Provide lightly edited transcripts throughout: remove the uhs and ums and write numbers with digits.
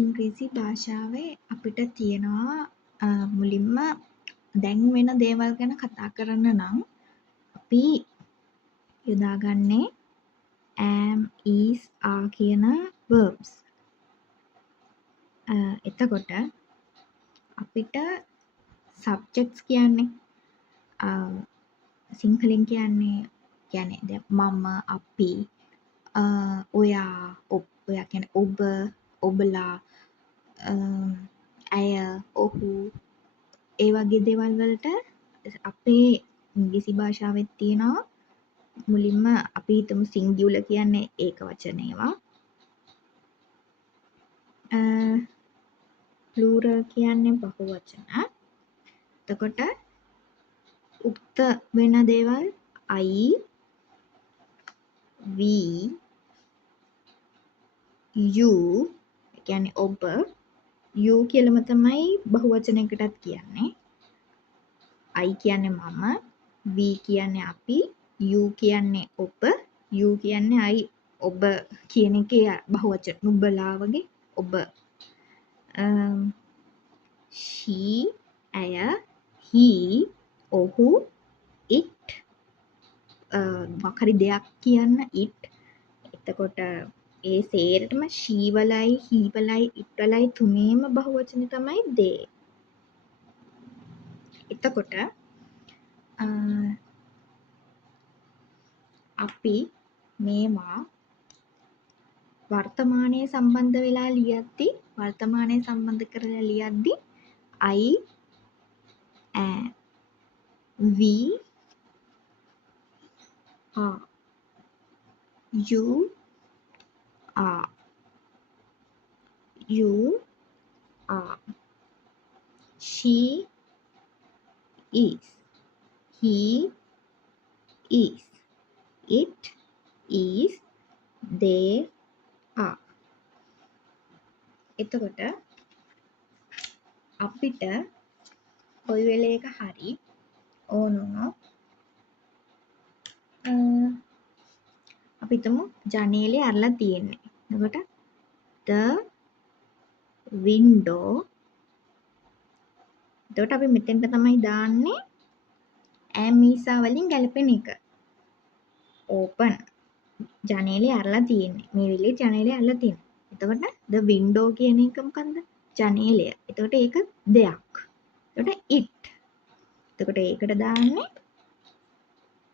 ඉංග්‍රීසි භාෂාවේ අපිට තියෙනවා මුලින්ම දැන් වෙන දේවල් ගැන කතා කරන්න නම් අපි යොදාගන්නේ am, is, are කියන verbs. එතකොට අපිට subjects කියන්නේ සිංහලෙන් කියන්නේ දැන් මම, අපි, ඔයා, ඔයා කියන්නේ ඔබ, ඔබලා, ඇය, ඔහු ඒ වගේ දේවල් වලට අපේ ඉංග්‍රීසි භාෂාවෙත් තියෙනවා මුලින්ම අපි හිතමු සිංගියුලර් කියන්නේ ඒක වචන ඒවා. ප්ලූරල් කියන්නේ බහු වචන. එතකොට උක්ත වෙන දේවල් I, we, you කියන්නේ ඔබ, you කියලම තමයි බහු වචනයකටත් කියන්නේ. I කියන්නේ මම, we කියන්නේ අපි, you කියන්නේ ඔබ, you කියන්නේ I ඔබ කියන එකේ බහු වචන නුඹලා වගේ ඔබ. she ඇය, he ඔහු, it මොකක් හරි දෙයක් කියන්න it. එතකොට ඒ සේරටම she වලයි he වලයි it වලයි තුනේම බහු වචනේ තමයි they. එතකොට අපි මේවා වර්තමානයේ සම්බන්ධ වෙලා ලියද්දි වර්තමානයේ සම්බන්ධ කරලා ලියද්දි I am, we are, you are, you are, she is, he is, it is, they are. එතකොට අපිට කොයි වෙලේක හරි ඕන වුණොත් අපි හිතමු ජනේලේ අරලා තියෙන්නේ. එතකොට the window. එතකොට අපි මෙතෙන්ට තමයි දාන්නේ am is are වලින් ගැලපෙන එක. open. ජනේලේ අරලා තියෙන්නේ. මේ වෙලේ ජනේලේ අරලා තියෙන්නේ. එතකොට the window කියන එක මොකන්ද? ජනේලය. එතකොට ඒක දෙයක්. එතකොට it. එතකොට ඒකට දාන්නේ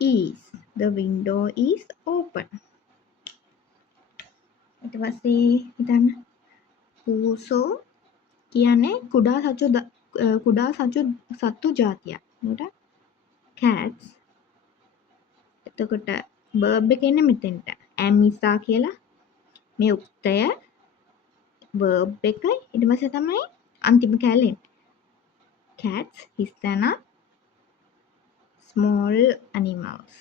is. The window is open. ඊට පස්සේ හිතන්න පූසෝ කියන්නේ කුඩා සත්තු జాතියක්. එතකොට cats. එතකොට verb එක එන්නේ මෙතෙන්ට. am is are කියලා මේ උක්තය verb එක ඊට පස්සේ තමයි අන්තිම කැලේ cats, හිස්තැන, small animals.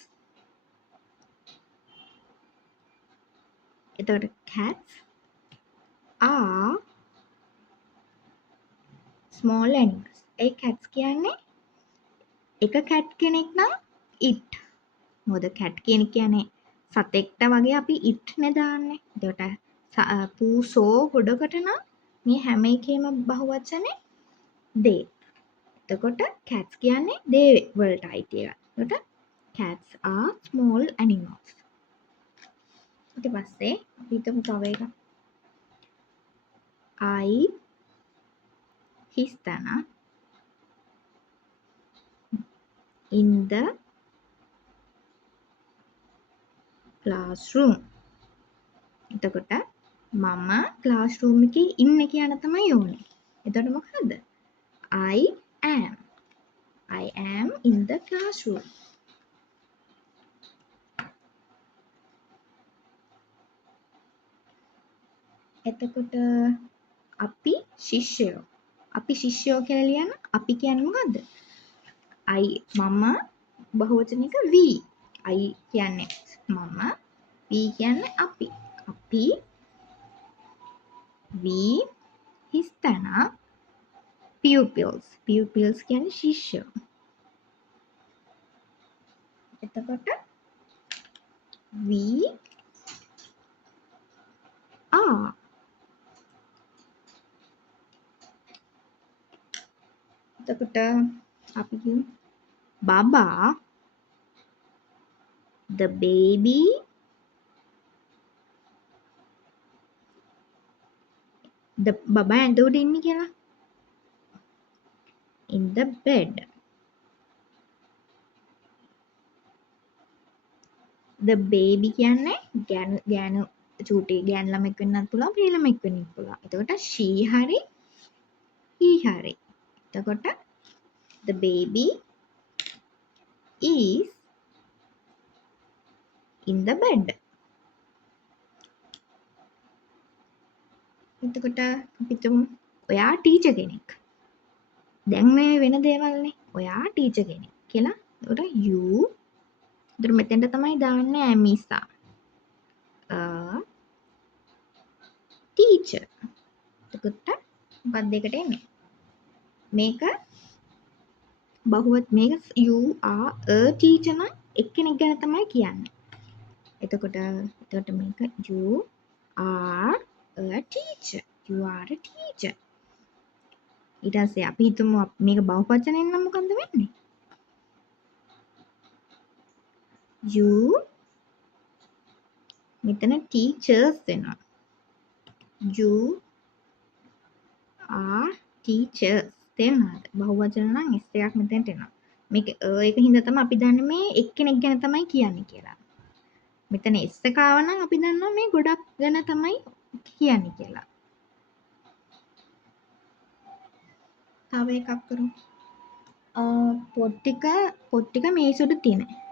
එතකොට cats are small animals. A cats කියන්නේ එක cat කෙනෙක් නම් it. මොකද cat කියන්නේ සතෙක්ට වගේ අපි it නේ දාන්නේ. එතකොට පූසෝ ගොඩකට නම් මේ හැම එකේම බහුවචනේ they. එතකොට cats කියන්නේ they වලට අයිති එක. එතකොට cats are small animals. ඊට පස්සේ අපි හිතමු තව එකක්. I හිස්තැන in the classroom. එතකොට මම classroom එකේ ඉන්නේ කියන තමයි ඕනේ. එතකොට මොකද්ද? I am. I am in the classroom. එතකොට අපි ශිෂ්‍යයෝ. අපි ශිෂ්‍යයෝ කියලා ලියන අපි කියන්නේ මොකද්ද? I මම බහුවචනික we. I කියන්නේ මම, we කියන්නේ අපි. අපි we හිස්තැන pupils. pupils කියන්නේ ශිෂ්‍යයෝ. එතකොට we are. එතකොට අපි කියමු Baba, the baby, බබා ඇඳ උඩ ඉන්නේ කියලා. In the bed. The baby කියන්නේ ගෑනු චූටි ගෑනු ළමෙක් වෙන්නත් පුළුවන් පිළි ළමෙක් වෙන්නත් පුළුවන්. එතකොට she හරි he හරි. එතකොට the baby is in the bed. එතකොට අපි තුමු ඔයා ටීචර් කෙනෙක්. දැන් මේ වෙන දේවල්නේ. ඔයා ටීචර් කෙනෙක් කියලා. එතකොට you එතකොට මෙතෙන්ට තමයි දාන්නේ am is a teacher. එතකොට මොකක්ද එකට එන්නේ? මේක බහුවත් මේක you are a teacher නම් එක්කෙනෙක් ගැන තමයි කියන්නේ. එතකොට මේක you are a teacher. You are a teacher. ඊට පස්සේ අපි හිතමු මේක බහුවචනෙන් නම් මොකද්ද වෙන්නේ? you මෙතන teachers වෙනවා. You are teachers. තේරුණාද? බහුවචන නම් s එකක් මෙතනට එනවා. මේක එක හින්දා තමයි අපි දන්නේ මේ එක්කෙනෙක් ගැන තමයි කියන්නේ කියලා. මෙතන s එක ආව නම් අපි දන්නවා මේ ගොඩක් ගැන තමයි කියන්නේ කියලා. තව එකක් කරමු. පොත් ටික මේස උඩ තියෙනවා.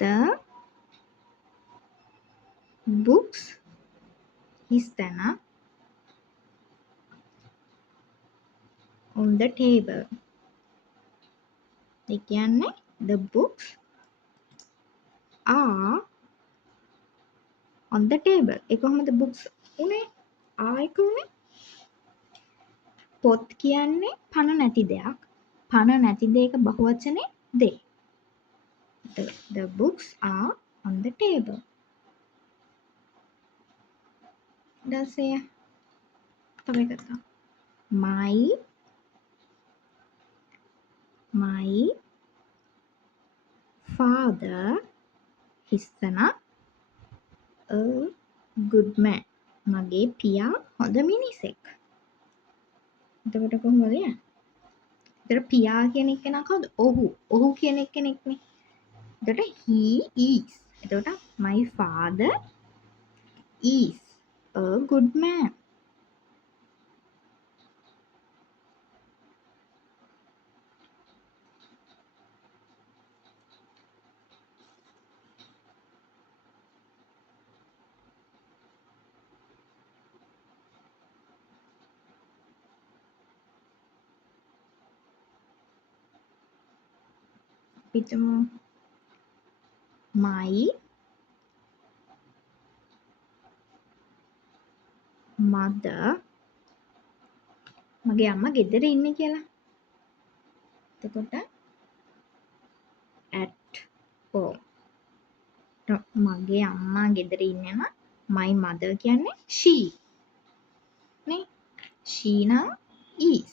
The books හිස්තැන on the table. ඒ කියන්නේ the books are on the table. ඒ කොහොමද books උනේ? එක උනේ. පොත් කියන්නේ පණ නැති දෙයක්. පණ නැති දෙයක බහුවචනේ they. The books are on the table. ඊටසේ තව එකක් තමයි. My father හිස්තන a good man. මගේ පියා හොඳ මිනිසෙක්. එතකොට කොහොමද යන්නේ? එතකොට පියා කියන එක කෙනා කවුද? ඔහු කියන කෙනෙක්නේ. එතකොට he is. එතකොට my father is a good man. පිටුමු my mother මගේ අම්මා ගෙදර ඉන්නේ කියලා. එතකොට at home. මගේ අම්මා ගෙදර ඉන්නේ නම් my mother කියන්නේ she. නේ? she නම් is.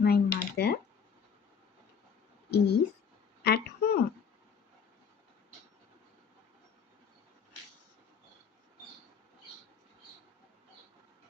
My mother is at home.